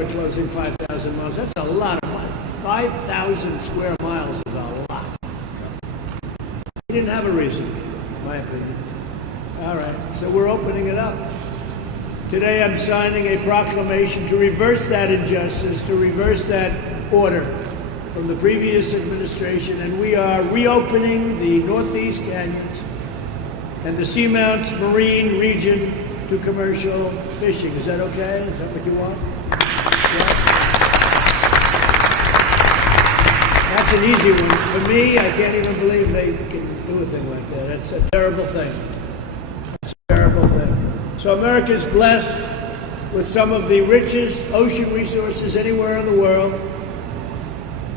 for closing 5,000 miles. That's a lot of miles. 5,000 square miles is a lot. He didn't have a reason, in my opinion. All right, so we're opening it up. Today I'm signing a proclamation to reverse that injustice, to reverse that order from the previous administration, and we are reopening the Northeast Canyons and the Seamounts Marine region to commercial fishing. Is that okay? Is that what you want? Yeah. That's an easy one. For me, I can't even believe they can do a thing like that. It's a terrible thing. It's a terrible thing. So America's blessed with some of the richest ocean resources anywhere in the world,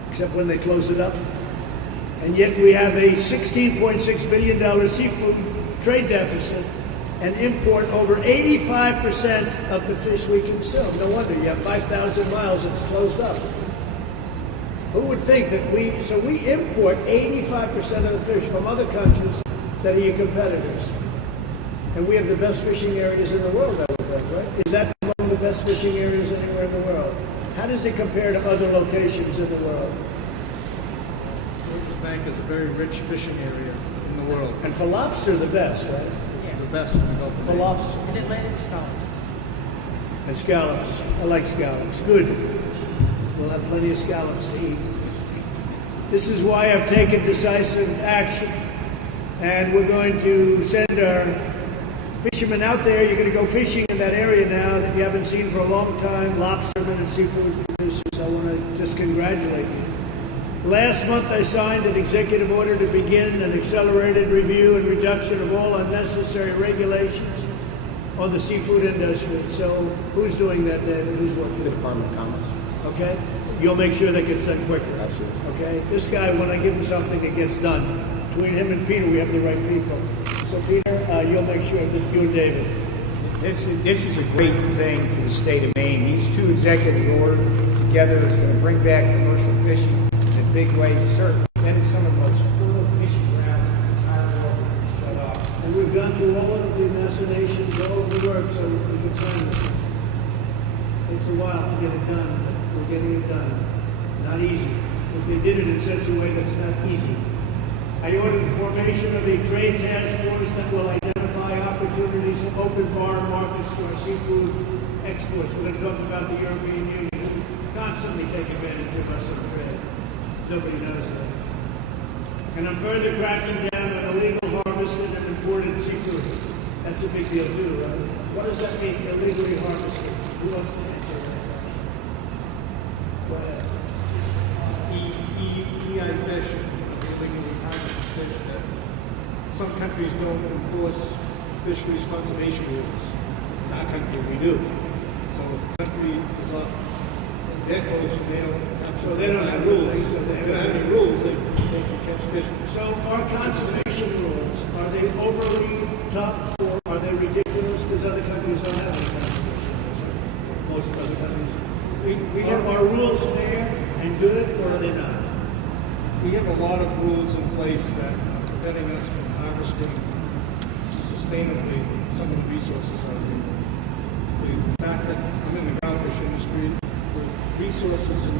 except when they close it up. And yet we have a $16.6 billion seafood trade deficit and import over 85% of the fish we consume. No wonder you have 5,000 miles and it's closed up. Who would think that we import 85% of the fish from other countries that are your competitors. And we have the best fishing areas in the world, I would think, right? Is that among the best fishing areas anywhere in the world? How does it compare to other locations in the world? Georges Bank is a very rich fishing area in the world. And for lobster, the best, right? Yeah. The best in the Gulf of For Maine. lobster. And Atlantic scallops. And scallops. I like scallops. Good. We'll have plenty of scallops to eat. This is why I've taken decisive action. And we're going to send our fishermen out there. You're going to go fishing in that area now that you haven't seen for a long time. Lobstermen and seafood producers. I want to just congratulate you. Last month I signed an executive order to begin an accelerated review and reduction of all unnecessary regulations on the seafood industry. So who's doing that, David? Who's working? The Department of Commerce. Okay? You'll make sure that gets done quicker. Absolutely. Okay? This guy, when I give him something, it gets done. Between him and Peter, we have the right people. So Peter, you'll make sure that you and David. This is a great thing for the state of Maine. These two executive orders together is going to bring back commercial fishing in a big way. Certainly, some of the most fertile fishing grounds in the entire world are shut off. And we've gone through all of the machinations, all of the work, so we can sign this. Takes a while to get it done, but we're getting it done. Not easy, because they did it in such a way that's not easy. I ordered the formation of a trade task force that will identify opportunities for open foreign markets to our seafood exports. We're going to talk about the European Union, who constantly take advantage of us in trade. Nobody knows that. And I'm further cracking down on illegal harvested and imported seafood. That's a big deal too, right? What does that mean, illegally harvested? Who wants to answer that question? Go ahead. EI fish, illegally harvested fish, that some countries don't enforce fisheries conservation rules. In our country, we do. So if the country is off their coast, they don't have, So they don't have rules. They don't have any rules. They can catch fish. So our conservation rules, are they overly tough or are they ridiculous? Because other countries don't have any conservation rules. Right? Most other countries. We have Are rules fair and good, or are they not? We have a lot of rules in place that are preventing us from harvesting sustainably some of the resources out there. The fact that I'm in the groundfish industry, the resources of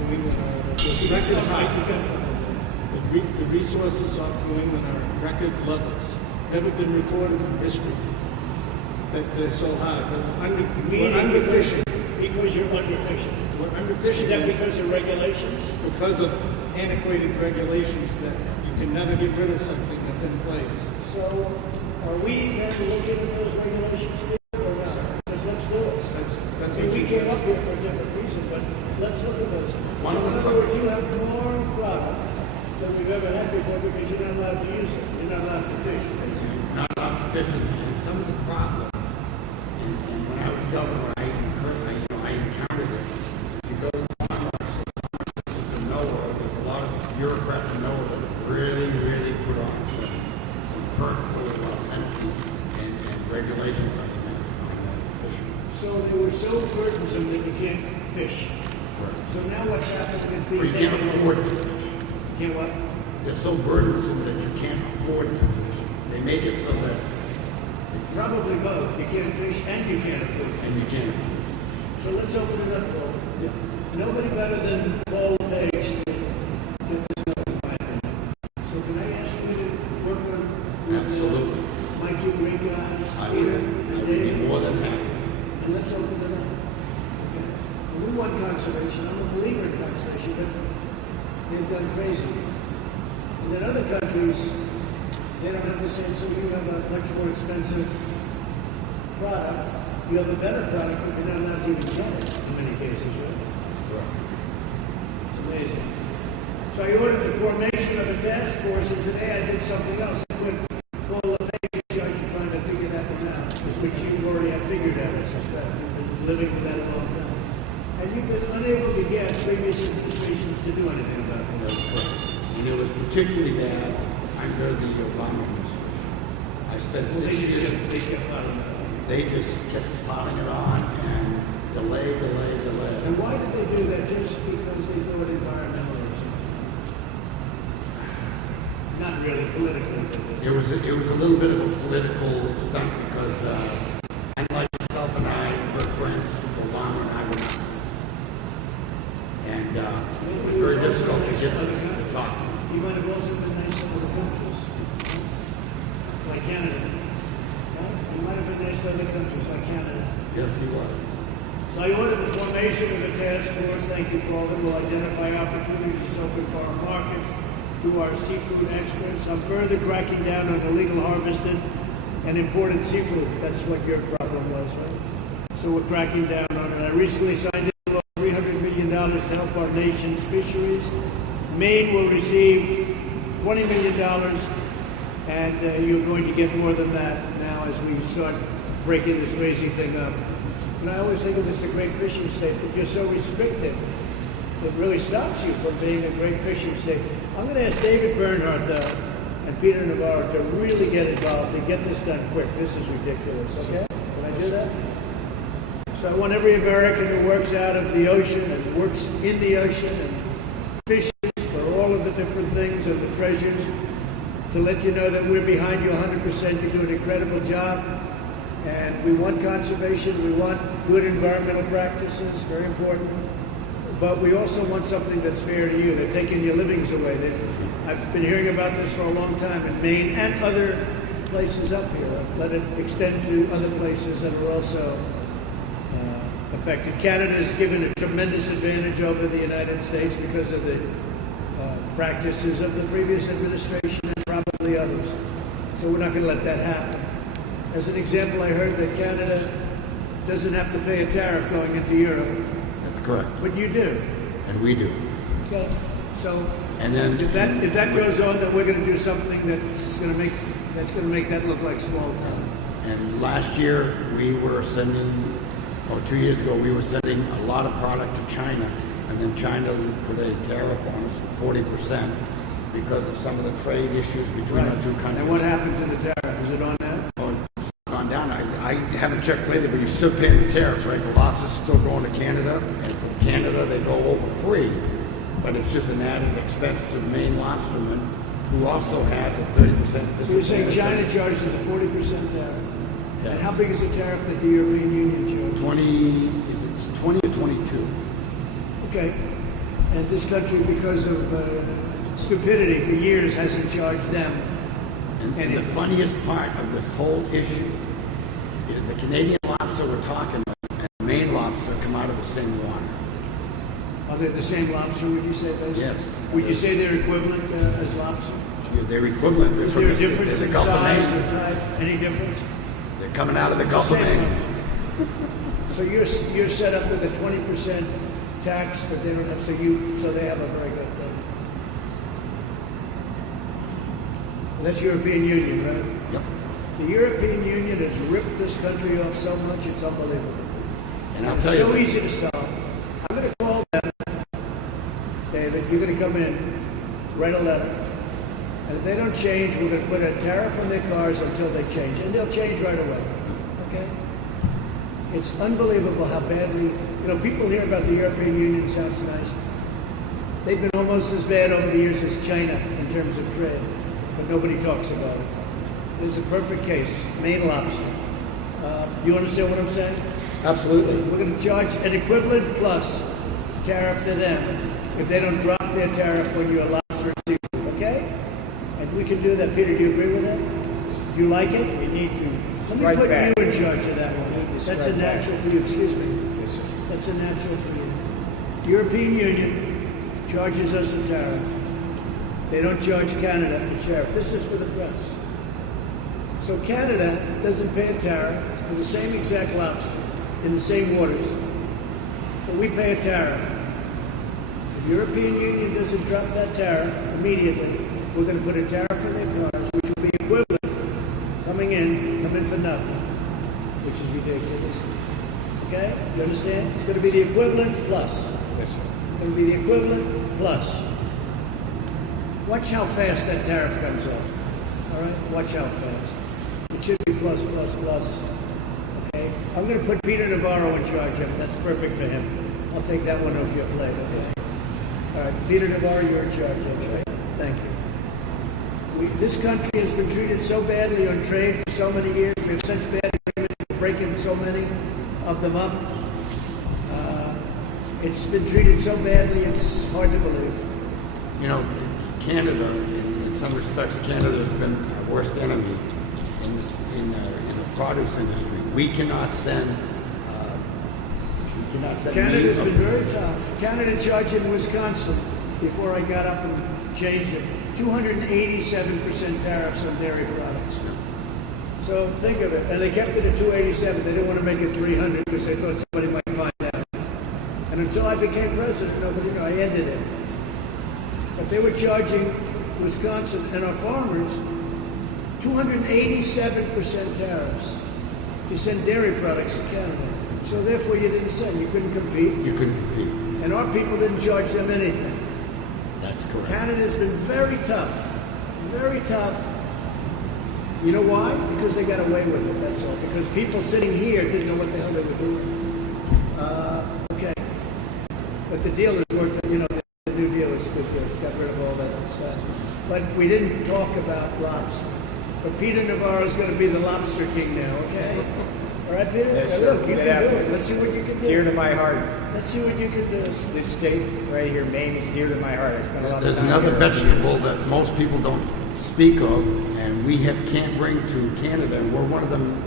New England are record high. The resources of New England are at record levels. Never been recorded in history that they're so high. We're underfishing. Because you're underfishing. We're underfishing. Is that because of regulations? Because of antiquated regulations that you can never get rid of something that's in place. So are we then looking at those regulations here or not? Because let's do it. That's I mean, what we you came up here for a different reason, but let's look at those. So in other words, you have more product than we've ever had before because you're not allowed to use it. You're not allowed to fish. Not allowed to fish, and some of the problem, and when I was governor, I encountered it. You go to NOAA, there's a lot of bureaucrats in NOAA that really put on some hurtful penalties and regulations on fishing. So they were so burdensome that you can't fish. Correct. So now what's happening is Or being you can't taken afford away. to fish. You can't what? They're so burdensome that you can't afford to fish. They make it so that Probably both. You can't fish and you can't afford. and you can't afford. So let's open it up, Paul. Nobody better than Paul Page to get this done, in my opinion. So can I ask you to work with Absolutely. my two great guys, I Peter would and be David? more than happy. And let's open it up. Okay. And we want conservation. I'm a believer in conservation, but they've gone crazy. And then other countries, they don't have the same, so you have a much more expensive product. You have a better product, but you're not allowed to even sell it in many cases, right? It's amazing. So I ordered the formation of a task force, and today I did something else. I put Paul LePage in charge of trying to figure that one out, which you already have figured out, I suspect. You've been living with that a long time. And you've been unable to get previous administrations to do anything about it. That's correct. And it was particularly bad under the Obama administration. I spent Well, 6 years. they kept piling it on. They just kept piling it on and delay. And why did they do that? Just because they thought environmentalism? Not really politically, but It was a little bit of a political stunt because unlike myself and I were friends, Obama and I were not friends. And it was very difficult to get to talk to him. he might have also been nice to other countries, like Canada. Right? He might have been nice to other countries, like Canada. Yes, he was. So I ordered the formation of a task force, thank you, Paul, that will identify opportunities to open foreign markets to our seafood experts. I'm further cracking down on illegal harvested and imported seafood. That's what your problem was, right? So we're cracking down on it. I recently signed into law $300 million to help our nation's fisheries. Maine will receive $20 million, and you're going to get more than that now as we start breaking this crazy thing up. And I always think of this as a great fishing state, but you're so restricted. It really stops you from being a great fishing state. I'm going to ask David Bernhardt and Peter Navarro to really get involved and get this done quick. This is ridiculous, okay? Can I do that? So I want every American who works out of the ocean and works in the ocean and fishes for all of the different things and the treasures to let you know that we're behind you 100%. You do an incredible job. And we want conservation. We want good environmental practices, very important. But we also want something that's fair to you. They're taking your livings away. I've been hearing about this for a long time in Maine and other places up here. Let it extend to other places that are also affected. Canada has given a tremendous advantage over the United States because of the practices of the previous administration and probably others. So we're not going to let that happen. As an example, I heard that Canada doesn't have to pay a tariff going into Europe. That's correct. But you do. And we do. Okay. So And then if that goes on, then we're going to do something that's going to make that look like small town. And last year we were sending, 2 years ago, we were sending a lot of product to China, and then China put a tariff on us for 40% because of some of the trade issues between our two countries. And what happened to the tariff? Is it on now? Oh, it's gone down. I haven't checked lately, but you're still paying the tariffs, right? The lobster's still going to Canada, and from Canada they go over free, but it's just an added expense to the Maine lobsterman, who also has a 30%. So you're saying China charges a 40% tariff? And how big is the tariff that the European Union charges? 20 or 22? Okay. And this country, because of stupidity for years, hasn't charged them. And the funniest part of this whole issue is the Canadian lobster we're talking about and the Maine lobster come out of the same water. Are they the same lobster, would you say, basically? Yes. Would you say they're equivalent as lobster? They're equivalent. They're Is from there a the, difference the in Gulf of size or Maine. type? Any difference? They're coming out of the Gulf of Same Maine. lobster. So you're set up with a 20% tax that they don't have, so they have a very good thing. And that's European Union, right? Yep. The European Union has ripped this country off so much, it's unbelievable. And I'll It's tell so you, easy to solve. I'm going to call them, David. You're going to come in, write a letter. And if they don't change, we're going to put a tariff on their cars until they change. And they'll change right away. Okay? It's unbelievable how badly, people hear about the European Union, sounds nice. They've been almost as bad over the years as China in terms of trade. But nobody talks about it. There's a perfect case, Maine lobster. You understand what I'm saying? Absolutely. We're going to charge an equivalent plus tariff to them if they don't drop their tariff when you're lobster and seafood, okay? And we can do that. Peter, do you agree with that? Do you like it? We need to Let me strike put back. you in charge of that one. We need to That's strike a back. natural for you, excuse me. Yes, sir. That's a natural for you. The European Union charges us a tariff. They don't charge Canada a tariff. This is for the press. So Canada doesn't pay a tariff for the same exact lobster in the same waters, but we pay a tariff. If the European Union doesn't drop that tariff immediately, we're going to put a tariff on their cars, which will be equivalent coming in for nothing, which is ridiculous. Okay? You understand? It's going to be the equivalent plus. Yes, sir. It's going to be the equivalent plus. Watch how fast that tariff comes off. All right? Watch how fast. It should be plus, plus, plus. Okay? I'm going to put Peter Navarro in charge of it. That's perfect for him. I'll take that one off your plate, okay? All right, Peter Navarro, you're in charge. That's right. Thank you. This country has been treated so badly on trade for so many years. We have such bad agreements, breaking so many of them up. It's been treated so badly, it's hard to believe. You know, Canada, in some respects, Canada has been our worst enemy in the produce industry. We cannot send. Canada's been very tough. Canada charged in Wisconsin before I got up and changed it. 287% tariffs on dairy products. So think of it. And they kept it at 287. They didn't want to make it 300 because they thought somebody might find out. And until I became president, nobody knew. I ended it. But they were charging Wisconsin and our farmers 287% tariffs to send dairy products to Canada. So therefore you didn't send. You couldn't compete. You couldn't compete. And our people didn't charge them anything. That's correct. Canada's been very tough. Very tough. You know why? Because they got away with it, that's all. Because people sitting here didn't know what the hell they were doing. Okay. But the deal has worked, you know, the new deal is a good deal. It's got rid of all that stuff. But we didn't talk about lobster. But Peter Navarro's going to be the lobster king now, okay? All right, Peter? Yes, Now, sir. look, you Get can do after it. it. Let's see what you can do. Dear to my heart. Let's see what you can do. This state right here, Maine, is dear to my heart. I spent a lot of There's time another here. vegetable that most people don't speak of, and can't bring to Canada. And we're one of them.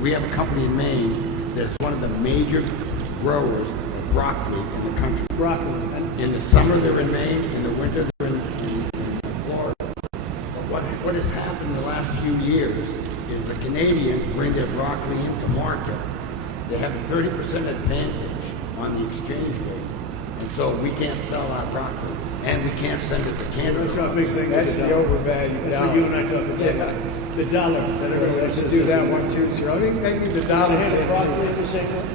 We have a company in Maine that's one of the major growers of broccoli in the country. Broccoli. And In the summer, they're in Maine. In the winter, they're in Florida. But what has happened in the last few years is the Canadians bring their broccoli into market. They have a 30% advantage on the exchange rate. And so we can't sell our broccoli, and we can't send it to Canada. that's our big thing. That's the overvalued That's dollar. what you and I talk about. Yeah. The dollar. That everybody I else should says do is that the- one too, sir. I think maybe the Is dollar it thing broccoli too. the same one?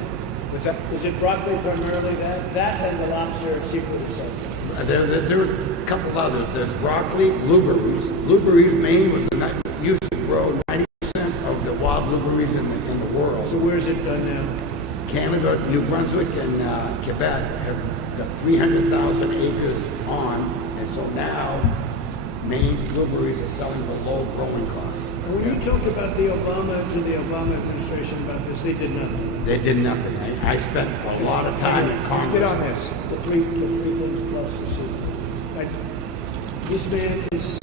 What's that? Is it broccoli primarily that? That and the lobster and seafood itself? There are a couple others. There's broccoli, blueberries. Blueberries, Maine used to grow 90% of the wild blueberries in the world. So where's it done now? Canada, New Brunswick, and Quebec have got 300,000 acres on, and so now Maine's blueberries are selling below growing costs. When you talked about the Obama administration about this, they did nothing. They did nothing. I spent a lot of time in Let's Congress. get on this. The three things plus the seafood. Right. This man he's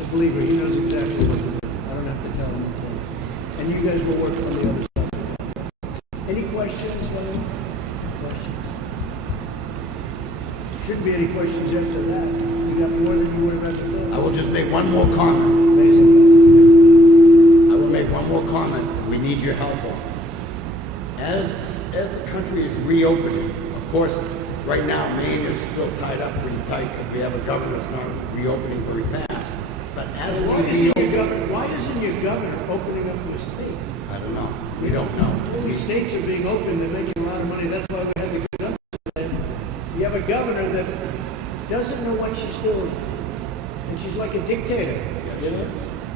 a believer. He knows exactly what to do. I don't have to tell him anything. And you guys will work on the other stuff. Any questions, William? Questions? Shouldn't be any questions after that. You got more than you would have had to do. I will just make one more comment. Amazing. I will make one more comment. We need your help on. As the country is reopening, of course, right now Maine is still tied up pretty tight because we have a governor that's not reopening very fast. But as we reopen, Why isn't your governor opening up your state? I don't know. We don't know. All these states are being open. They're making a lot of money. That's why we have the good numbers. And you have a governor that doesn't know what she's doing, and she's like a dictator. You know?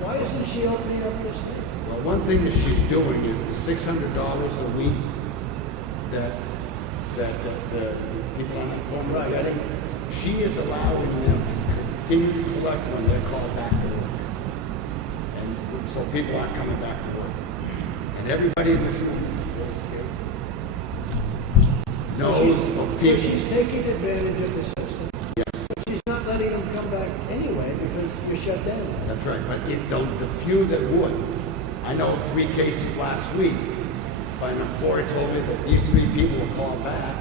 Why isn't she opening up your state? Well, one thing that she's doing is the $600 a week that the people on unemployment are getting. She is allowing them to continue to collect when they're called back to work, and so people aren't coming back to work. And everybody in this room, no So people. she's taking advantage of the system. Yes, But she's not letting them come back anyway because you're shut down. that's right. But the few that would, I know of 3 cases last week. But an employer told me that these 3 people were called back.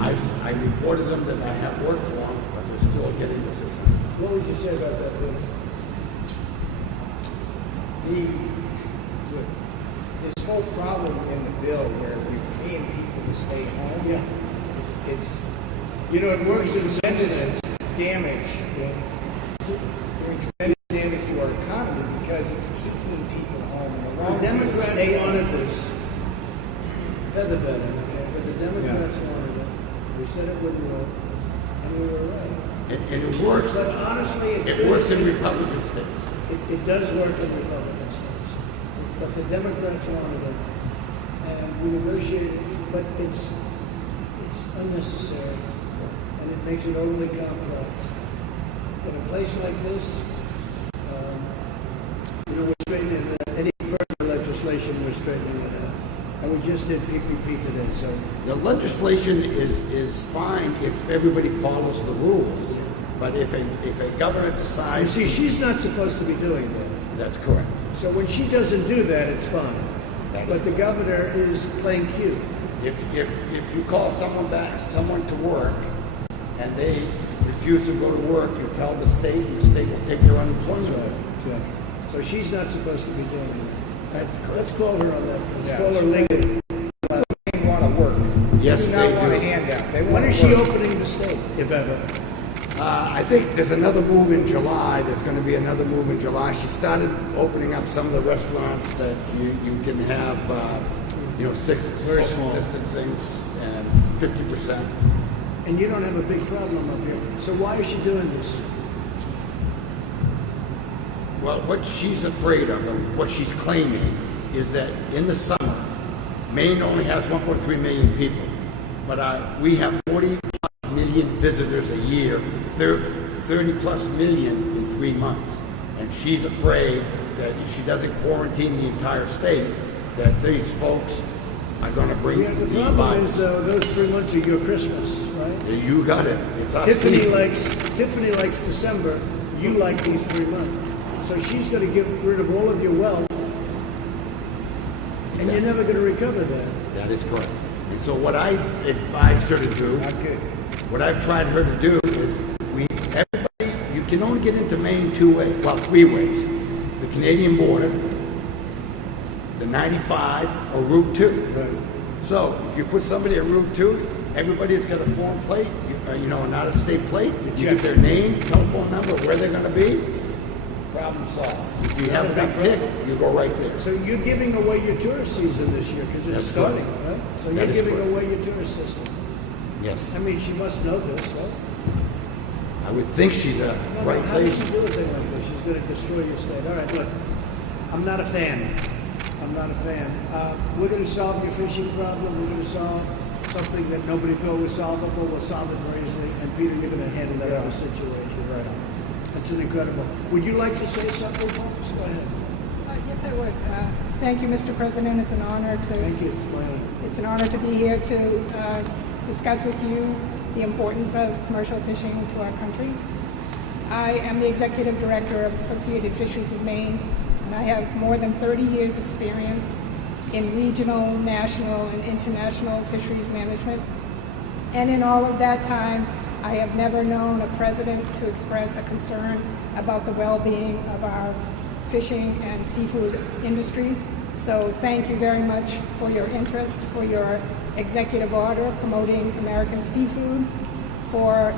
I reported them that I have work for them, but they're still getting the system. What would you say about that, Bill? This whole problem in the bill where we're paying people to stay home, Yeah. it's You know, it works in some tremendous sense. damage, Yeah. doing tremendous damage to our economy because it's keeping people home. And the The longer people Democrats stay wanted home, this feather bedding, okay? But the Democrats wanted it. We said it wouldn't work, and we were right. And it works. But honestly, It works in Republican states. It does work in Republican states. But the Democrats wanted it, and we negotiated, but it's unnecessary, and it makes it overly complex. In a place like this, we're straightening it out. Any further legislation, we're straightening it out. And we just did PPP today, so The legislation is fine if everybody follows the rules. But if a governor you decides, see, she's not supposed to be doing that. that's correct. So when she doesn't do that, it's fine. That is But the governor is playing cute. If you call someone to work, and they refuse to go to work, you tell the state, and the state will take their unemployment. Exactly. So she's not supposed to be doing that. That's correct. Let's call her on that. Let's Yeah. call her legally. they want to work. Yes, they do not they want do. a handout. They When want is to she work. opening the state, if ever? I think there's another move in July. There's going to be another move in July. She started opening up some of the restaurants that you can have, 6 Very social small. distancing and 50%. And you don't have a big problem up here. So why is she doing this? Well, what she's afraid of, and what she's claiming, is that in the summer, Maine only has 1.3 million people, but we have 40 million visitors a year, 30 plus million in 3 months. And she's afraid that if she doesn't quarantine the entire state, that these folks are going to bring Yeah, the the problem virus. is, though, those 3 months are your Christmas, right? You got it. It's our Tiffany season. likes December. You like these 3 months. So she's going to get rid of all of your wealth, and you're never going to recover that. That is correct. And so what I've advised her to do, Not good. what I've tried her to do is, everybody, you can only get into Maine 2 ways, well, 3 ways. The Canadian border, the 95, or Route 2. Right. So if you put somebody at Route 2, everybody's got a foreign plate, an out-of-state plate. You get their name, telephone number, where they're going to be. Problem solved. If you have a big tick, you go right there. So you're giving away your tourist season this year because it's That's starting, correct. right? So That you're is giving correct. away your tourist system. Yes. I mean, she must know this, right? I would think she's a No, right how does lady. she do a thing like this? She's going to destroy your state. All right, look, I'm not a fan. We're going to solve your fishing problem. We're going to solve something that nobody thought was solvable. We'll solve it very easily. And Peter, you're going to handle that other situation. Right. That's an incredible. Would you like to say something, folks? Go ahead. Yes, I would. Thank you, Mr. President. It's an honor Thank you. It's my honor. It's an honor to be here to discuss with you the importance of commercial fishing to our country. I am the Executive Director of Associated Fisheries of Maine, and I have more than 30 years' experience in regional, national, and international fisheries management. And in all of that time, I have never known a president to express a concern about the well-being of our fishing and seafood industries. So thank you very much for your interest, for your executive order promoting American seafood, for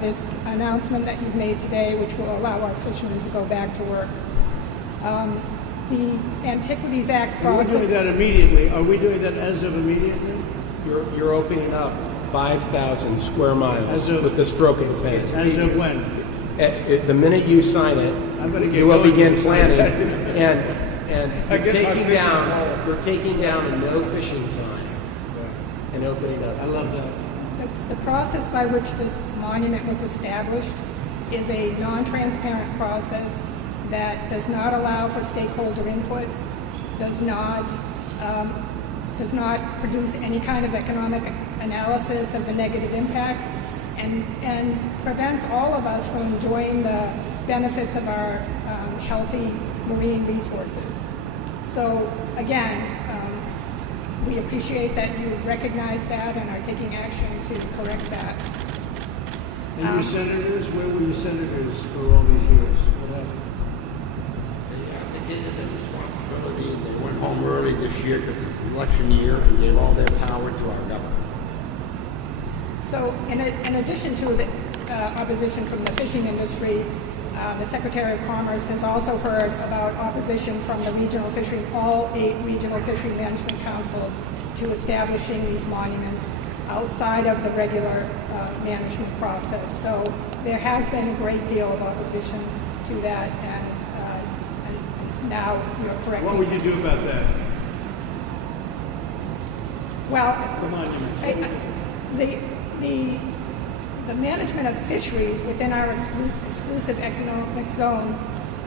this announcement that you've made today, which will allow our fishermen to go back to work. The Antiquities Act We're process... doing that immediately. Are we doing that as of immediately? You're opening up 5,000 square miles As of- with the stroke of a pen. As of when? The minute you sign I'm gonna it, get you will going begin with this. planning, and I you're get my taking fishing down, pole. we're taking down a no fishing sign and opening I up. love that. The process by which this monument was established is a non-transparent process that does not allow for stakeholder input, does not produce any kind of economic analysis of the negative impacts and prevents all of us from enjoying the benefits of our healthy marine resources. So again, we appreciate that you've recognized that and are taking action to correct that. And your senators, where were your senators for all these years? What happened? They abdicated their responsibility and they went home early this year because it's election year and gave all their power to our government. So in addition to the opposition from the fishing industry, the Secretary of Commerce has also heard about opposition from the all 8 regional fishery management councils to establishing these monuments outside of the regular management process. So there has been a great deal of opposition to that, and now you're correcting. What would you do about that? Well, The monuments. the management of fisheries within our exclusive economic zone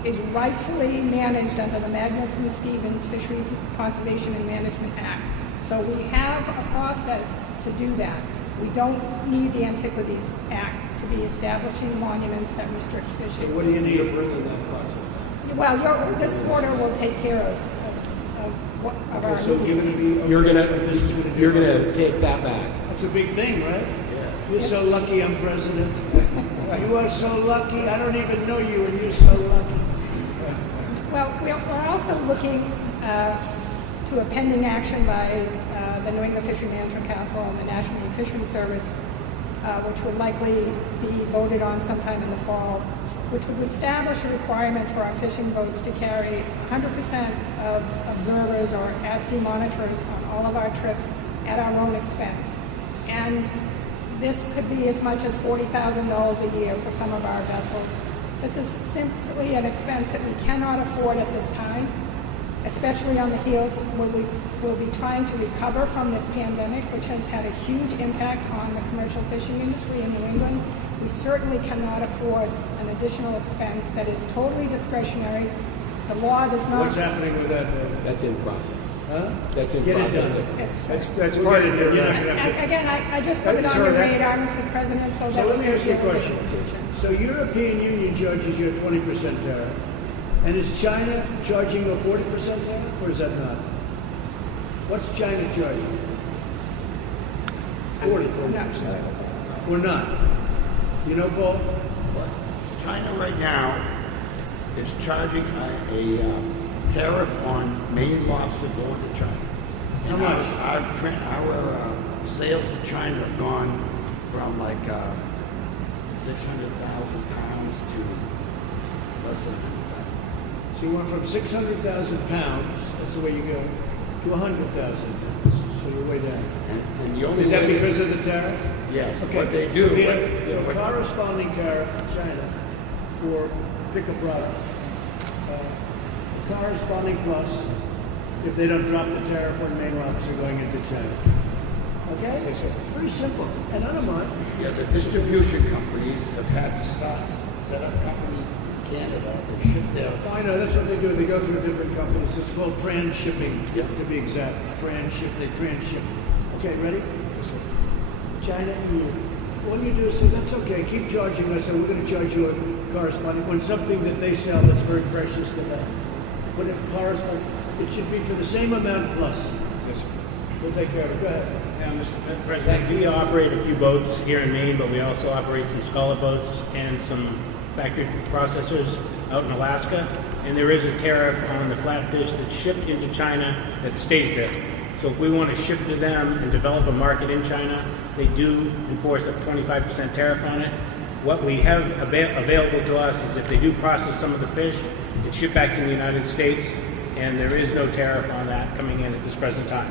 is rightfully managed under the Magnuson-Stevens Fisheries Conservation and Management Act. So we have a process to do that. We don't need the Antiquities Act to be establishing monuments that restrict So fishing. what do you need? You're bringing that process back. Well, this order will take care of our So need. you're going to be... You're this is do gonna take that back. That's a big thing, right? Yeah. You're so lucky I'm president. You are so lucky. I don't even know you, and you're so lucky. Well, we're also looking to a pending action by the New England Fishery Management Council and the National Marine Fisheries Service, which would likely be voted on sometime in the fall, which would establish a requirement for our fishing boats to carry 100% of observers or at-sea monitors on all of our trips at our own expense. And this could be as much as $40,000 a year for some of our vessels. This is simply an expense that we cannot afford at this time, especially on the heels where we'll be trying to recover from this pandemic, which has had a huge impact on the commercial fishing industry in New England. We certainly cannot afford an additional expense that is totally discretionary. The law does not... What's happening with that, though? That's in process. Huh? That's in Get it process. done. That's We'll part get of it it. You're done. not gonna have to- Again, I just put it on your radar, Mr. President, so So that let we me can ask you a deal with it question. in the future. So European Union charges you a 20% tariff, and is China charging you a 40% tariff, or is that not? What's China charging? 40%. Or not? You know, Paul? But China right now is charging a tariff on Maine lobster going to China. How And much? Our sales to China have gone from like 600,000 pounds to less than 100,000. So you went from 600,000 pounds, that's the way you go, to 100,000 pounds. So you're way down. And the only Is that way because of the tariff? Yes. Okay. What they do. So corresponding tariff to China for pick a product, corresponding plus if they don't drop the tariff on Maine lobster going into China. Okay? It's pretty simple. And I don't mind. Yeah, the distribution companies have had to set up companies in Canada. They ship their. Oh, I know, that's what they do. They go through different companies. It's called transshipping, Yeah. to be exact. They transship. Okay, ready? China, EU. All you do is say, that's okay, keep charging us, and we're going to charge you a corresponding, when something that they sell that's very precious to them. But it corresponds, it should be for the same amount plus. Yes, sir. We'll take care of it. Go ahead. Now, Mr. President, we operate a few boats here in Maine, but we also operate some sculler boats and some factory processors out in Alaska. And there is a tariff on the flatfish that's shipped into China that stays there. So if we want to ship to them and develop a market in China, they do enforce a 25% tariff on it. What we have available to us is if they do process some of the fish, it's shipped back to the United States, and there is no tariff on that coming in at this present time.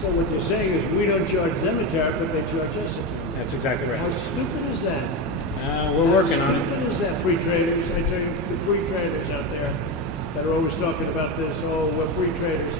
So what you're saying is we don't charge them a tariff, but they charge us a tariff. That's exactly How right. stupid is that? We're working on How it. stupid is that, free traders? I tell you, the free traders out there that are always talking about this, oh, we're free traders.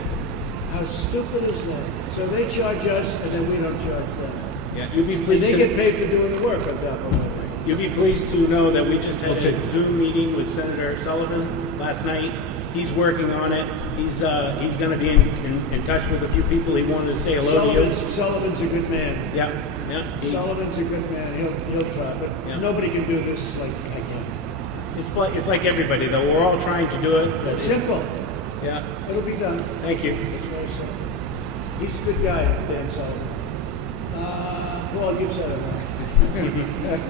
How stupid is that? So they charge us, and then we don't charge them. Yeah, you'll be And pleased they to get paid for doing the work on top of it. You'll be pleased to know that we just had a Zoom meeting with Senator Sullivan last night, He's working on it. He's going to be in touch with a few people. He wanted to say hello to you. Sullivan's a good man. Yeah, yeah. Sullivan's a good man. He'll try, but Yeah. nobody can do this like I can. It's like everybody, though. We're all trying to do it. It's simple. Yeah. It'll be done. Thank you. It's very simple. He's a good guy, Dan Sullivan. Paul, you've said it.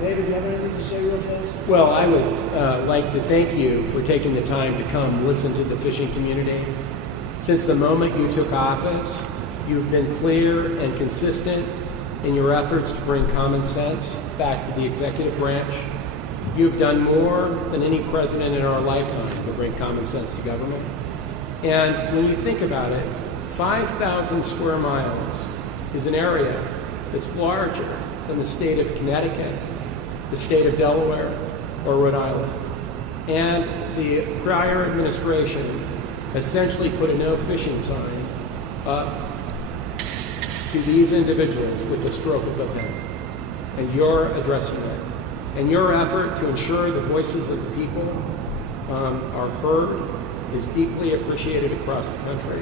David, do you have anything to say real fast? Well, I would like to thank you for taking the time to come listen to the fishing community. Since the moment you took office, you've been clear and consistent in your efforts to bring common sense back to the executive branch. You've done more than any president in our lifetime to bring common sense to government. And when you think about it, 5,000 square miles is an area that's larger than the state of Connecticut, the state of Delaware, or Rhode Island. And the prior administration essentially put a no fishing sign up to these individuals with the stroke of the pen. And you're addressing it. And your effort to ensure the voices of the people are heard is deeply appreciated across the country.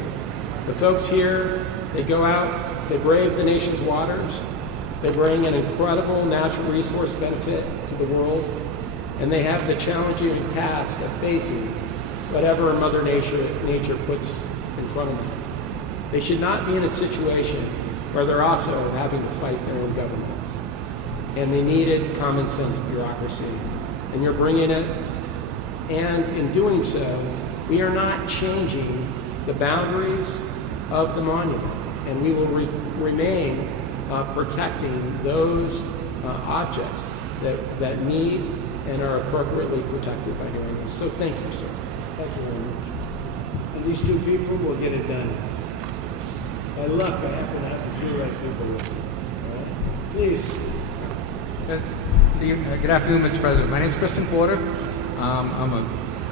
The folks here, they go out, they brave the nation's waters, they bring an incredible natural resource benefit to the world, and they have the challenging task of facing whatever Mother Nature puts in front of them. They should not be in a situation where they're also having to fight their own government. And they needed common sense bureaucracy. And you're bringing it, and in doing so, we are not changing the boundaries of the monument, and we will remain protecting those objects that need and are appropriately protected by doing this. So thank you, sir. Thank you very much. And these two people will get it done. By luck, I happen to have the two right people with me. All right? Please. Good afternoon, Mr. President. My name is Kristen Porter.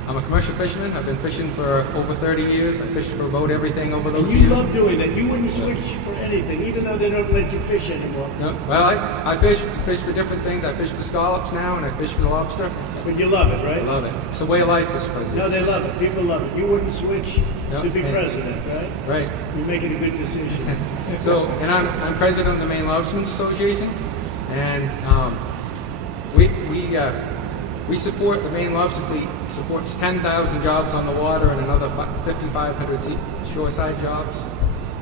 I'm a commercial fisherman. I've been fishing for over 30 years. I fished for about everything over those And you years. love doing that. You wouldn't switch for anything, even though they don't let you fish anymore. No, well, I fish for different things. I fish for scallops now, and I fish for lobster. But you love it, right? I love it. It's a way of life, Mr. President. No, they love it. People love it. You wouldn't switch No, to be and- president, right? Right. You're making a good decision. So, and I'm president of the Maine Lobstermen's Association, and we support the Maine Lobster Fleet. Supports 10,000 jobs on the water and another 5,500 shoreside jobs.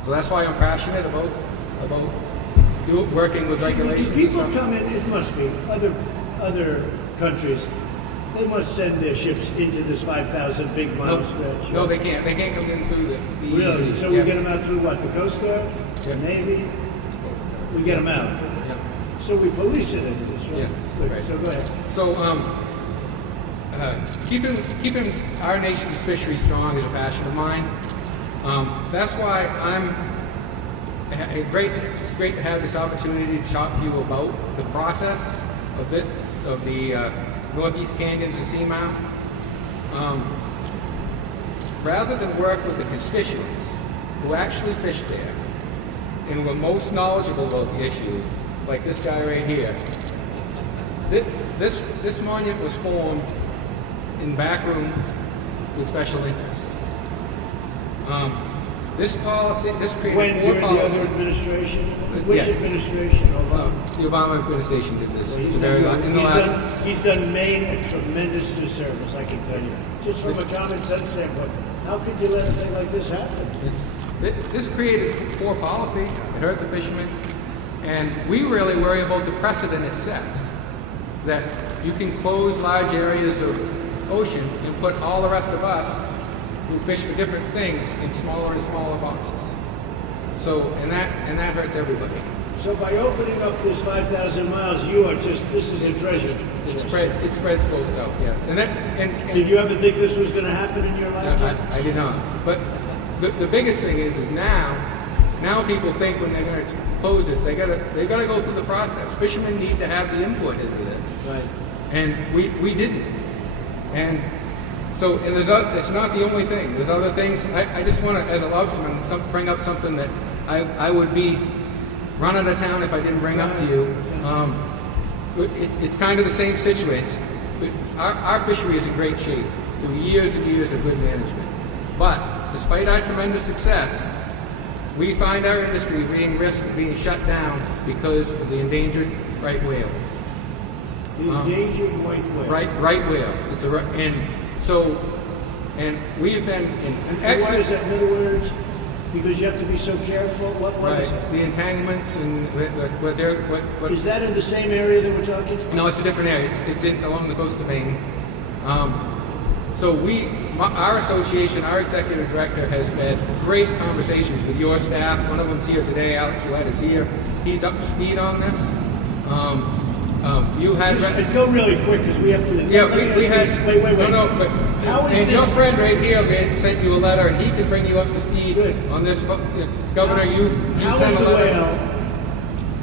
So that's why I'm passionate about working with regulations. If and people stuff. come in, it must be other countries. They must send their ships into this 5,000 big mile stretch. No, they can't. They can't come in through the Really? EEZ. So Yeah. we get them out through what? The Coast Guard? The Yeah. Navy? We get them out. Yeah. So we police it into this, right? Yeah, Good. right. So go ahead. So, keeping our nation's fishery strong is a passion of mine. That's why it's great to have this opportunity to talk to you about the process of the Northeast Canyons of Seamount. Rather than work with the constituents who actually fish there and were most knowledgeable about the issue, like this guy right here, this monument was formed in back rooms with special interests. This created When, four during the policies. other administration? Which Yes. administration? Obama? The Obama administration did this. Well, He's he's done Maine a tremendous disservice, I can tell you. Just from a common sense standpoint, how could you let a thing like this happen? This created poor policy. It hurt the fishermen. And we really worry about the precedent it sets. That you can close large areas of ocean and put all the rest of us who fish for different things in smaller and smaller boxes. So, and that hurts everybody. So by opening up this 5,000 miles, this is a treasure. It spreads both out, yeah. And Did you ever think this was going to happen in your lifetime? I did not. But the biggest thing is now people think when they're going to close this, they gotta go through the process. Fishermen need to have the input into this, Right. and we didn't. And so, and it's not the only thing. There's other things. I just want to, as a lobsterman, bring up something that I would be run out of town if I didn't bring up to you. It's kind of the same situation. Our fishery is in great shape. through years and years of good management. But despite our tremendous success, we find our industry being risk of being shut down because of the endangered right whale. The endangered white whale. Right whale. It's a and we've been in And what is that, in other words? Because you have to be so careful? What right, is it? the entanglements and what Is that in the same area that we're talking about? No, it's a different area. It's along the coast of Maine. So our association, our executive director has had great conversations with your staff. One of them's here today. Alex Willett is here. He's up to speed on this. You had Just go really quick because we have to. yeah, we had Wait. no, but How is and this? your friend right here sent you a letter, and he can bring you up to speed Good. on this. Governor, you How sent is a the letter. whale?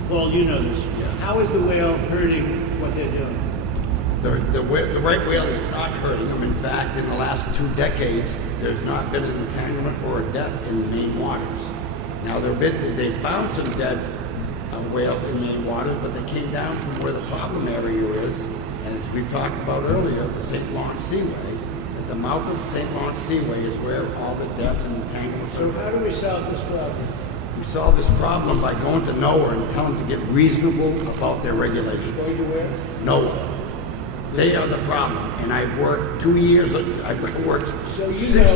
Paul, you know this. How is the whale hurting what they're doing? The right whale is not hurting them. In fact, in the last 2 decades, there's not been an entanglement or a death in the Maine waters. Now, they found some dead whales in Maine waters, but they came down from where the problem area is, and as we talked about earlier, the St. Lawrence Seaway. At the mouth of the St. Lawrence Seaway is where all the deaths and entanglements So are. how do we solve this problem? We solve this problem by going to NOAA and telling them to get reasonable about their regulations. Going to where? NOAA. They are the problem. And I worked 2 years, I worked So six.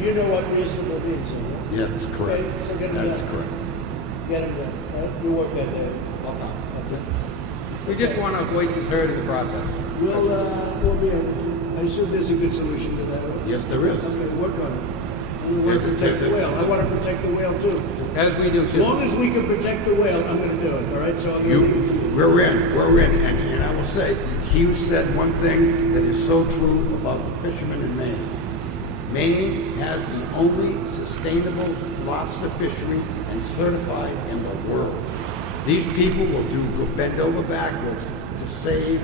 you know what reasonable means, right? Yeah, that's correct. Okay, so get That it is done. correct. Get him done. Right? You work that day. I'll talk. Okay. We just want our voices heard in the process. We'll be able to. I assume there's a good solution to that, right? Yes, there is. Okay, work on it. We want to protect the whale. I want to protect the whale too. As we do As too. long as we can protect the whale, I'm going to do it. All right. So I'm going to leave it to you. We're in. And I will say, Hugh said one thing that is so true about the fishermen in Maine. Maine has the only sustainable lobster fishery and certified in the world. These people will go bend over backwards to save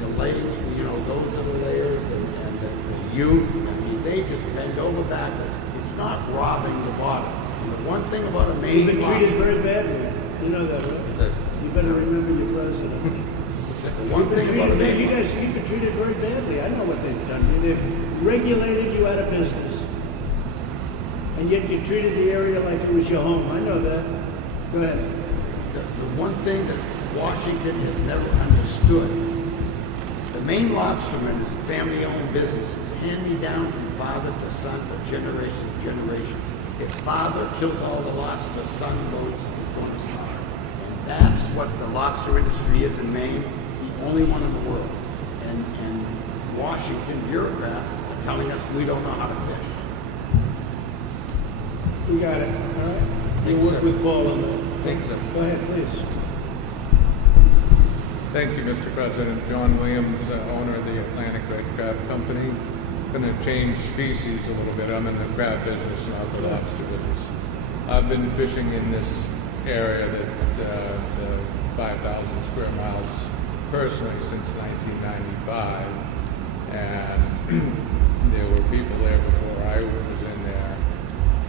the lay, those are the layers and the youth. I mean, they just bend over backwards. It's not robbing the bottom. And the one thing about a You've Maine been lobster, treated very badly. You know that, right? You better remember your president. the one thing about a Maine You guys, you've been treated very badly. I know what they've done. They've regulated you out of business, and yet you treated the area like it was your home. I know that. Go ahead. the one thing that Washington has never understood, the Maine lobsterman is a family-owned business. It's hand-me-down from father to son for generations and generations. If father kills all the lobster, son is going to starve. And that's what the lobster industry is in Maine. It's the only one in the world. And Washington bureaucrats are telling us we don't know how to fish. We got it. All right. Thank We'll you, work sir. with Paul on that. Thank you, sir. Go ahead, please. Thank you, Mr. President. John Williams, owner of the Atlantic Red Crab Company. Going to change species a little bit. I'm in the crab business, not the lobster business. I've been fishing in this area, the 5,000 square miles, personally since 1995. And there were people there before I was in there.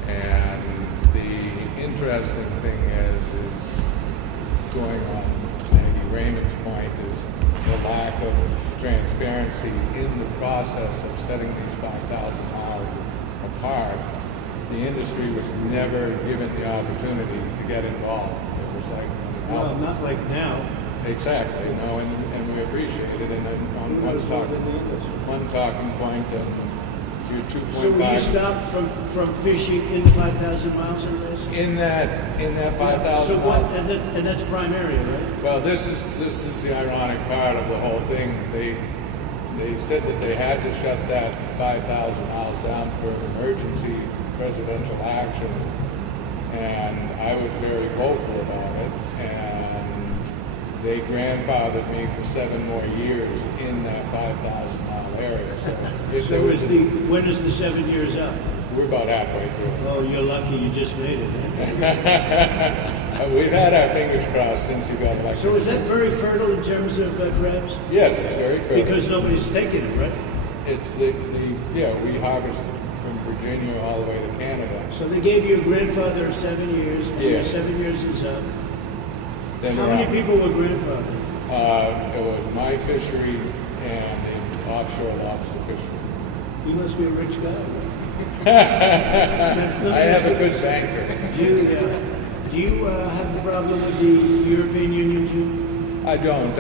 And the interesting thing is going on Maggie Raymond's point is the lack of transparency in the process of setting these 5,000 miles apart. The industry was never given the opportunity to get involved. It was like, Well, not like now. exactly, no, and we appreciate it. And then on one talking point, your 2.5. So will you stop from fishing in 5,000 miles in this? in that 5,000 So what? miles. And that's prime area, right? Well, this is the ironic part of the whole thing. They said that they had to shut that 5,000 miles down for an emergency presidential action, and I was very vocal about it. And they grandfathered me for 7 more years in that 5,000 mile area. So if there was when is the 7 years up? we're about halfway through. Oh, you're lucky you just made it. Eh? We've had our fingers crossed since you got elected. So is that very fertile in terms of crabs? Yes, it's very fertile. Because nobody's taking it, right? It's we harvest from Virginia all the way to Canada. So they gave you a grandfather of 7 years, and your Yeah. 7 years is up. Then How we're many out. people were grandfathered? It was my fishery and an offshore lobster fishery. You must be a rich guy. I have a good banker. Do you have a problem with the European Union too? I don't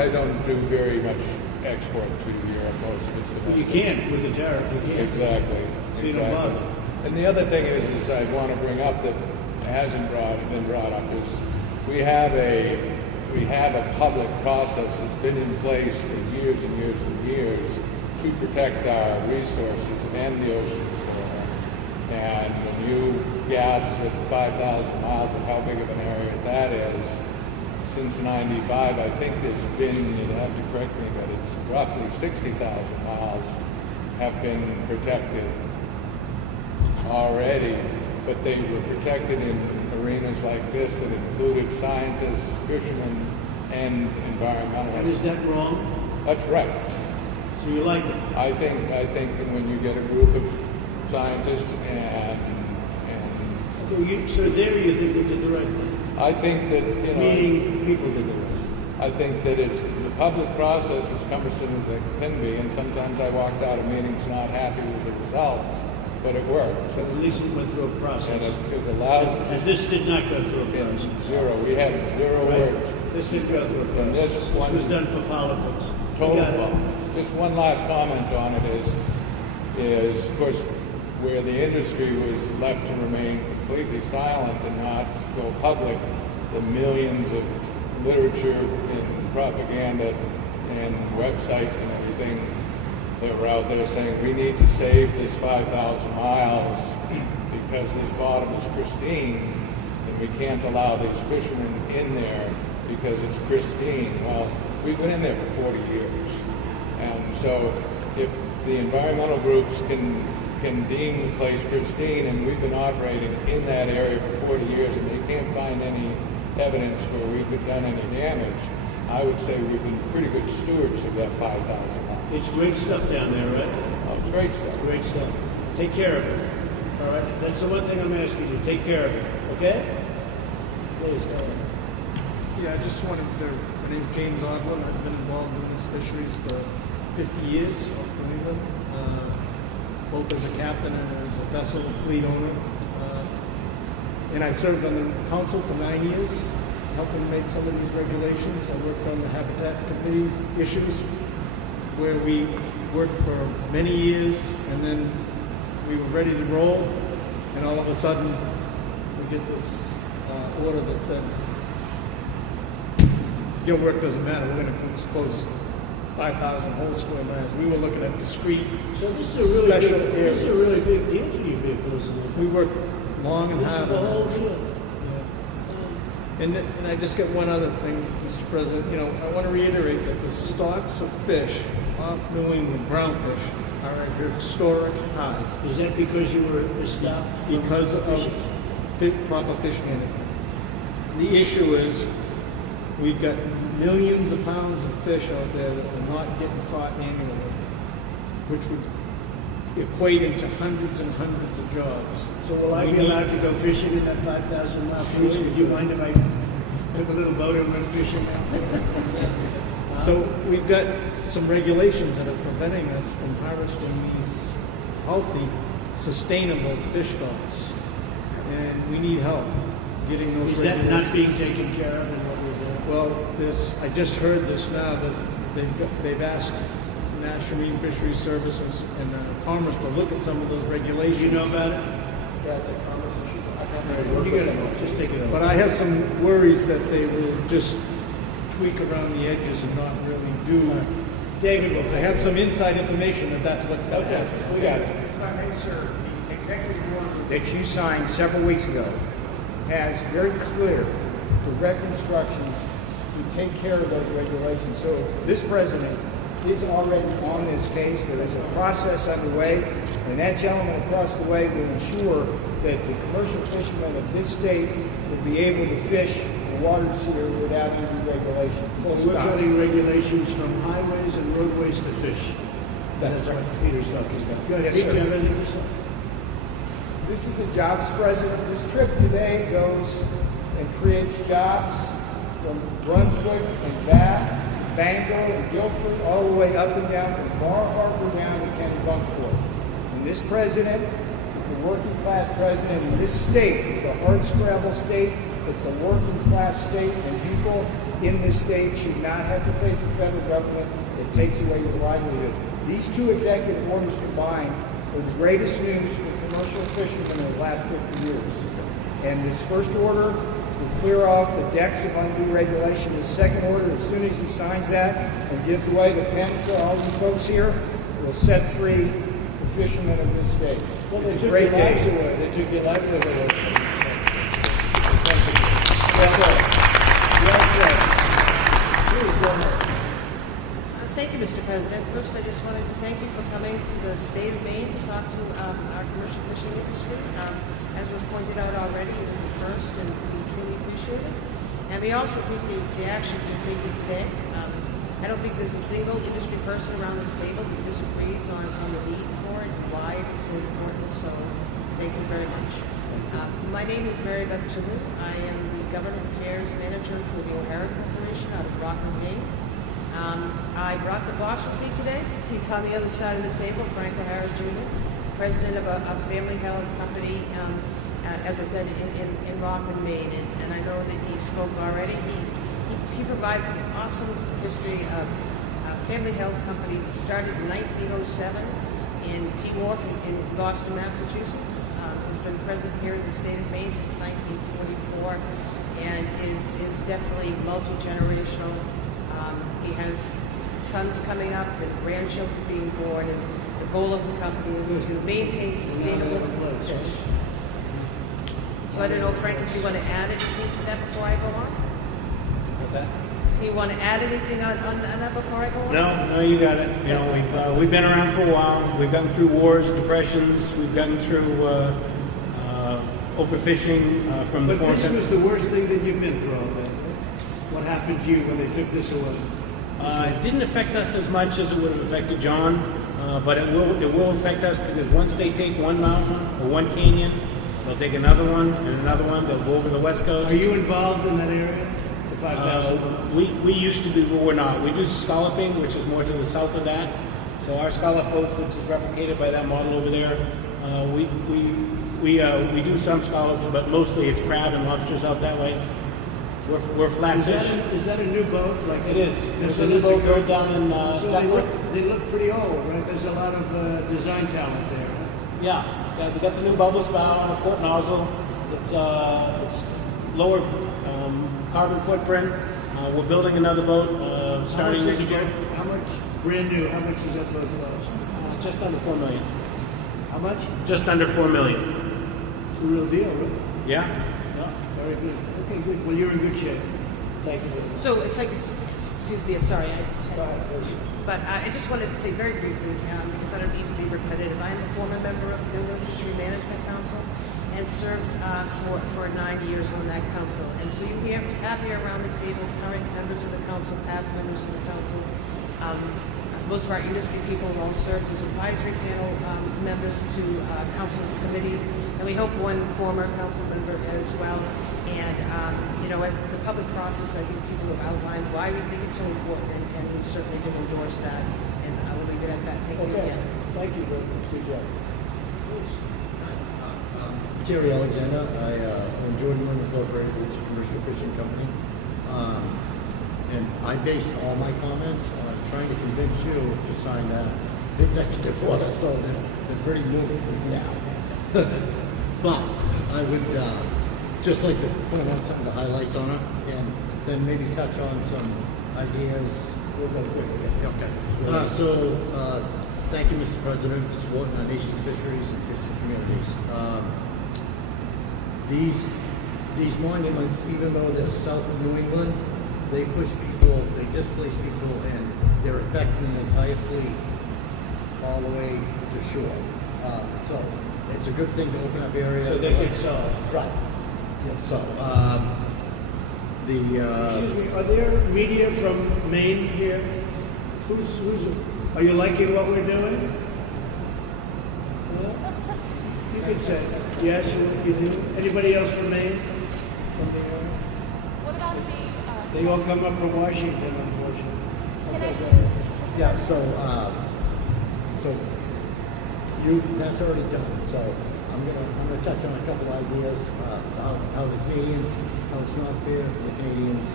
do very much export to Europe. Most of it's Well, you domestic. can't with the tariff. You can't. Exactly. So you don't bother. And the other thing is I want to bring up that hasn't been brought up is we have a public process that's been in place for years and years and years to protect our resources and the ocean floor. And when you gasp at 5,000 miles of how big of an area that is, since '95, I think there's been, you'd have to correct me, but it's roughly 60,000 miles have been protected already, but they were protected in arenas like this that included scientists, fishermen, and And is environmentalists. that wrong? That's right. So you like it? I think that when you get a group of scientists and Okay, so there you think we did the right thing? I think that, you know, Meaning people did the right thing. I think that it's the public process is cumbersome as it can be, and sometimes I walked out of meetings not happy with the results, but it worked. So at least it went through a And process. it allowed And this did not go through a process. zero. We had zero Right? worked. This didn't go through a And process. this This one- was done for politics. You Total got it. bomb. Just one last comment on it is of course where the industry was left to remain completely silent and not go public, the millions of literature and propaganda and websites and everything that were out there saying we need to save this 5,000 miles because this bottom is pristine and we can't allow these fishermen in there because it's pristine. Well, we've been in there for 40 years. And so if the environmental groups can deem the place pristine, and we've been operating in that area for 40 years, and they can't find any evidence where we've done any damage, I would say we've been pretty good stewards of that 5,000 miles. It's great stuff down there, right? Oh, it's great stuff. Great stuff. Take care of it. All right? That's the one thing I'm asking you. Take care of it. Okay? Please go ahead. Yeah, I just wanted to, my name's James Ogland. I've been involved in these fisheries for 50 years off New England, both as a captain and as a vessel fleet owner. And I served on the council for 9 years, helping make some of these regulations. I worked on the Habitat Committee issues, where we worked for many years, and then we were ready to roll, and all of a sudden, we get this order that said, your work doesn't matter, we're going to close 5,000 whole square miles. We were looking at discrete, So this is a really special big, areas. this is a really big deal for you people, isn't it? We work long and This is hard the on whole that. deal. And I just got one other thing, Mr. President. You know, I want to reiterate that the stocks of fish off New England, brown fish, are at historic highs Is that because you were stopped? from because of fishing? proper fish management. The issue is we've got millions of pounds of fish out there that are not getting caught annually, which would equate into hundreds and hundreds of jobs. So will I We be need- allowed to go fishing in that 5,000 mile cruise? Would you mind if I took a little boat and went fishing? So we've got some regulations that are preventing us from harvesting these healthy, sustainable fish stocks. And we need help getting those Is that regulations. not being taken care of in what we're doing? Well, I just heard this now that they've asked National Marine Fisheries Services and Commerce to look at some of those regulations. You know about it? Yeah, it's a commerce issue. You gotta just take it over. But I have some worries that they will just tweak around the edges and not really do. David will I take have it. some inside information that that's what's going to happen. We got it. If I may, sir, the executive order that you signed several weeks ago has very clear, direct instructions to take care of those regulations. So this president is already on this case. There is a process underway, and that gentleman across the way will ensure that the commercial fishermen of this state will be able to fish the waters here without any regulation. Full We're stop. cutting regulations from highways and roadways to fish. That's right. what Peter's talking about. Go ahead, Yes, Pete, sir. you have anything to say? This is the jobs president. This trip today goes and creates jobs from Brunswick and Bath, Bangor and Guilford, all the way up and down from Bar Harbor down to Kennebunkport. And And this president is the working class president, and this state is a hard scrabble state. It's a working class state, and people in this state should not have to face the federal government that takes away your livelihood. These two executive orders combined are the greatest news for commercial fishermen in the last 50 years. And this first order will clear off the decks of undue regulation. The second order, as soon as he signs that and gives away the pens to all you folks here, will set free the fishermen of this state. Well, they It's a took great your lives day. away. They took your livelihood away. Yes, sir. Yes, sir. Please go ahead. Thank you, Mr. President. First, I just wanted to thank you for coming to the state of Maine to talk to our commercial fishing industry. As was pointed out already, it is a first, and we truly appreciate it. And we also appreciate the action you're taking today. I don't think there's a single industry person around this table that disagrees on the need for it and why it is so important. So, thank you very much. My name is Mary Beth Tulu. I am the Government Affairs Manager for the O'Hara Corporation out of Rockland, Maine. I brought the boss with me today. He's on the other side of the table, Frank O'Hara Jr., president of a family-held company, as I said, in Rockland, Maine. And I know that he spoke already. He provides an awesome history of a family-held company that started in 1907 in T. Wharf in Boston, Massachusetts. Has been present here in the state of Maine since 1944 and is definitely multi-generational. He has sons coming up and grandchildren being born, and the goal of the company is to maintain sustainable fish. So I don't know, Frank, if you want to add anything to that before I go on? What's that? Do you want to add anything on that before I go on? No, you got it. You know, we've been around for a while. We've gotten through wars, depressions. We've gotten through overfishing from the But foreign this was the worst thing that you've been through all day. What happened to you when they took this away? It didn't affect us as much as it would have affected John, but it will affect us because once they take one mountain or one canyon, they'll take another one and another one. They'll go over the west coast. Are you involved in that area? The 5,000? We used to be, but we're not. We do scalloping, which is more to the south of that. So our scallop boats, which is replicated by that model over there, we do some scallops, but mostly it's crab and lobsters out that way. We're flat fish. Is that a new boat? Like It is. There's There's a new boat go- going down in So they look pretty old, right? There's a lot of design talent there. Yeah, we got the new bubble spout on a port nozzle. It's lower carbon footprint. We're building another boat starting this year. How much, brand new, how much is that boat cost? Just under $4 million. How much? Just under $4 million. It's a real deal, really. Yeah. Very good. Okay, good. Well, you're in good shape. Thank you. So if I could, excuse me, I'm sorry. Go ahead, please. But I just wanted to say very briefly, because I don't need to be repetitive, I am a former member of the New England Fishery Management Council and served for 9 years on that council. And so you have here around the table current members of the council, past members of the council. Most of our industry people have all served as advisory panel members to council's committees, and we hope one former council member as well. And as the public process, I think people have outlined why we think it's so important, and we certainly do endorse that. And I will leave it at that. Thank you Okay. again. Thank you, good job. Terry Alexander. I own Jordan Wind Incorporated. It's a commercial fishing company. And I based all my comments on trying to convince you to sign that executive order, so they're pretty moving now. But I would just like to point out some of the highlights on it, and then maybe touch on some ideas. Okay. Thank you, Mr. President, for supporting our nation's fisheries and fishing communities. These monuments, even though they're south of New England, they push people, they displace people, and they're affecting the entire fleet all the way to shore. So it's a good thing to open up areas. So they can solve. Right. Yeah, so, Excuse me, are there media from Maine here? Are you liking what we're doing? You can say, yes, you do. Anybody else from Maine? From the area? What about the, They all come up from Washington, unfortunately. Can Okay, I- go ahead. yeah, so that's already done. So I'm gonna touch on a couple ideas, how the Canadians, how it's not fair for the Canadians,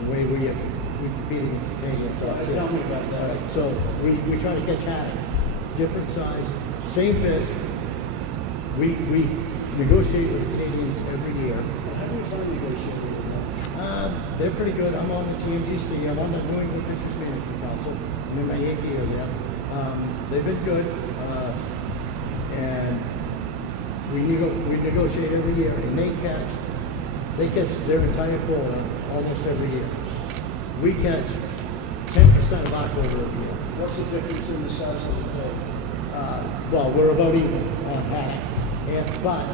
the way we compete against the Canadians offshore. Tell me about that. So we try to catch haddock, different size, same fish. We negotiate with the Canadians every year. How do you find negotiating with them? They're pretty good. I'm on the TMGC. I'm on the New England Fisheries Management Council. I'm in my Yankee area. They've been good, and we negotiate every year, and they catch their entire quota almost every year. We catch 10% of our quota every year. What's the difference in the size of the boat? Well, we're about even on haddock, but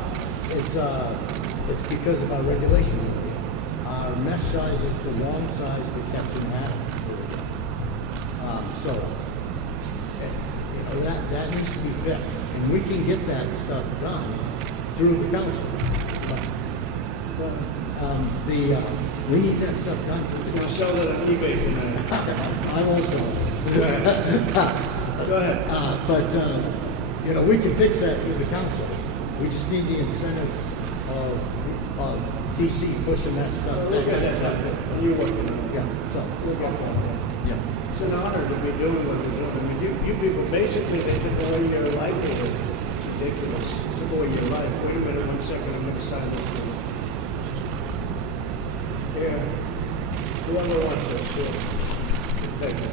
it's because of our regulations over here. Our mesh size is the wrong size for catching haddock. So that needs to be fixed, and we can get that stuff done through the council. But, we need that stuff done through the We'll council. sell it on eBay tonight. I won't sell it. Go ahead. But we can fix that through the council. We just need the incentive of DC pushing that stuff. We'll get that done. And you're working on it. Yeah. So We'll get that done. yeah. It's an honor to be doing what you're doing. I mean, you people, basically, they took away your livelihood. It's ridiculous. Took away your life. Wait a minute, 1 second, I'm going to sign this thing. Here. Whoever wants this, here. Thank you.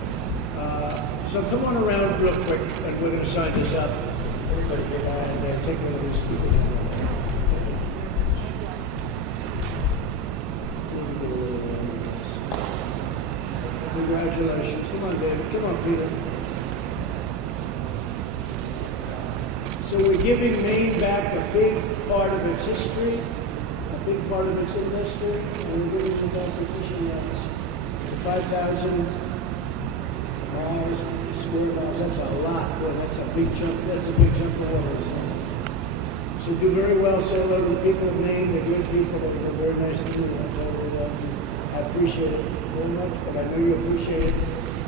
So come on around real quick, and we're going to sign this up. Everybody get out and take one of these stupid Congratulations. Come on, David. Come on, Peter. So we're giving Maine back a big part of its history, a big part of its industry, and we're giving it back to fishing rights. 5,000 miles, square miles, that's a lot. Boy, that's a big chunk. That's a big chunk of water. So do very well. Say hello to the people of Maine. They're good people. They're very nice to do. I appreciate it very much, but I know you appreciate it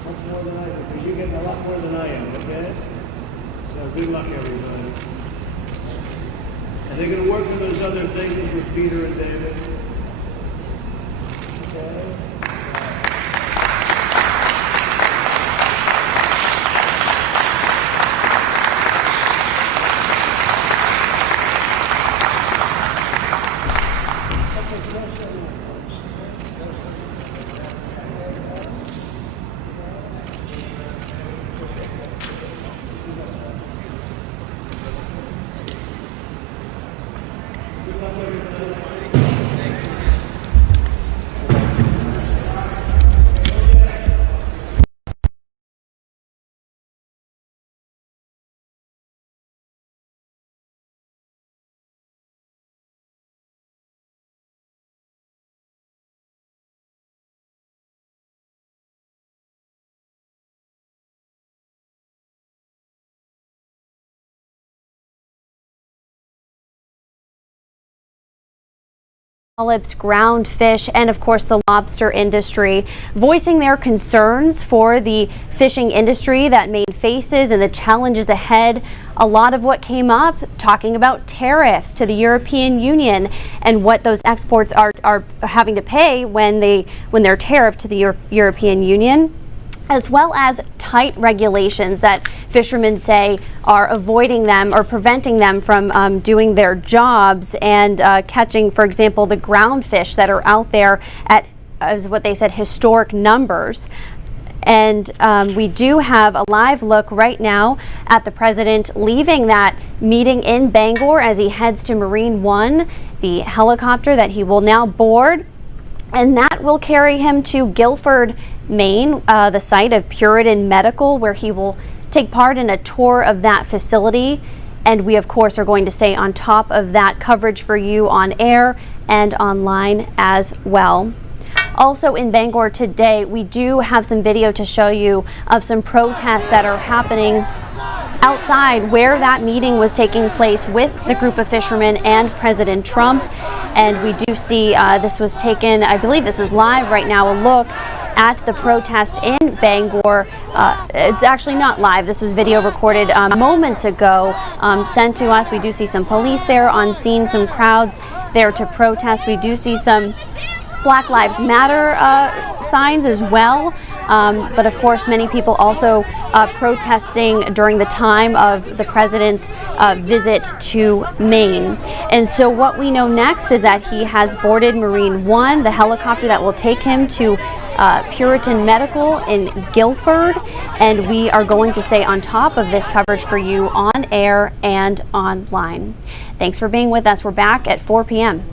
much more than I do, because you're getting a lot more than I am, okay? So good luck, everybody. And they're going to work on those other things with Peter and David. Okay? Scallops, ground fish, and of course the lobster industry, voicing their concerns for the fishing industry that Maine faces and the challenges ahead. A lot of what came up talking about tariffs to the European Union and what those exports are having to pay when they're tariffed to the European Union, as well as tight regulations that fishermen say are avoiding them or preventing them from doing their jobs and catching, for example, the ground fish that are out there at, as what they said, historic numbers. And we do have a live look right now at the president leaving that meeting in Bangor as he heads to Marine One, the helicopter that he will now board. And that will carry him to Guilford, Maine, the site of Puritan Medical, where he will take part in a tour of that facility. And we, of course, are going to stay on top of that coverage for you on air and online as well. Also in Bangor today, we do have some video to show you of some protests that are happening outside where that meeting was taking place with the group of fishermen and President Trump. And we do see this was taken, I believe this is live right now, a look at the protest in Bangor. It's actually not live. This was video recorded moments ago, sent to us. We do see some police there on scene, some crowds there to protest. We do see some Black Lives Matter signs as well. But of course, many people also protesting during the time of the president's visit to Maine. And so what we know next is that he has boarded Marine One, the helicopter that will take him to Puritan Medical in Guilford. And we are going to stay on top of this coverage for you on air and online. Thanks for being with us. We're back at 4 p.m.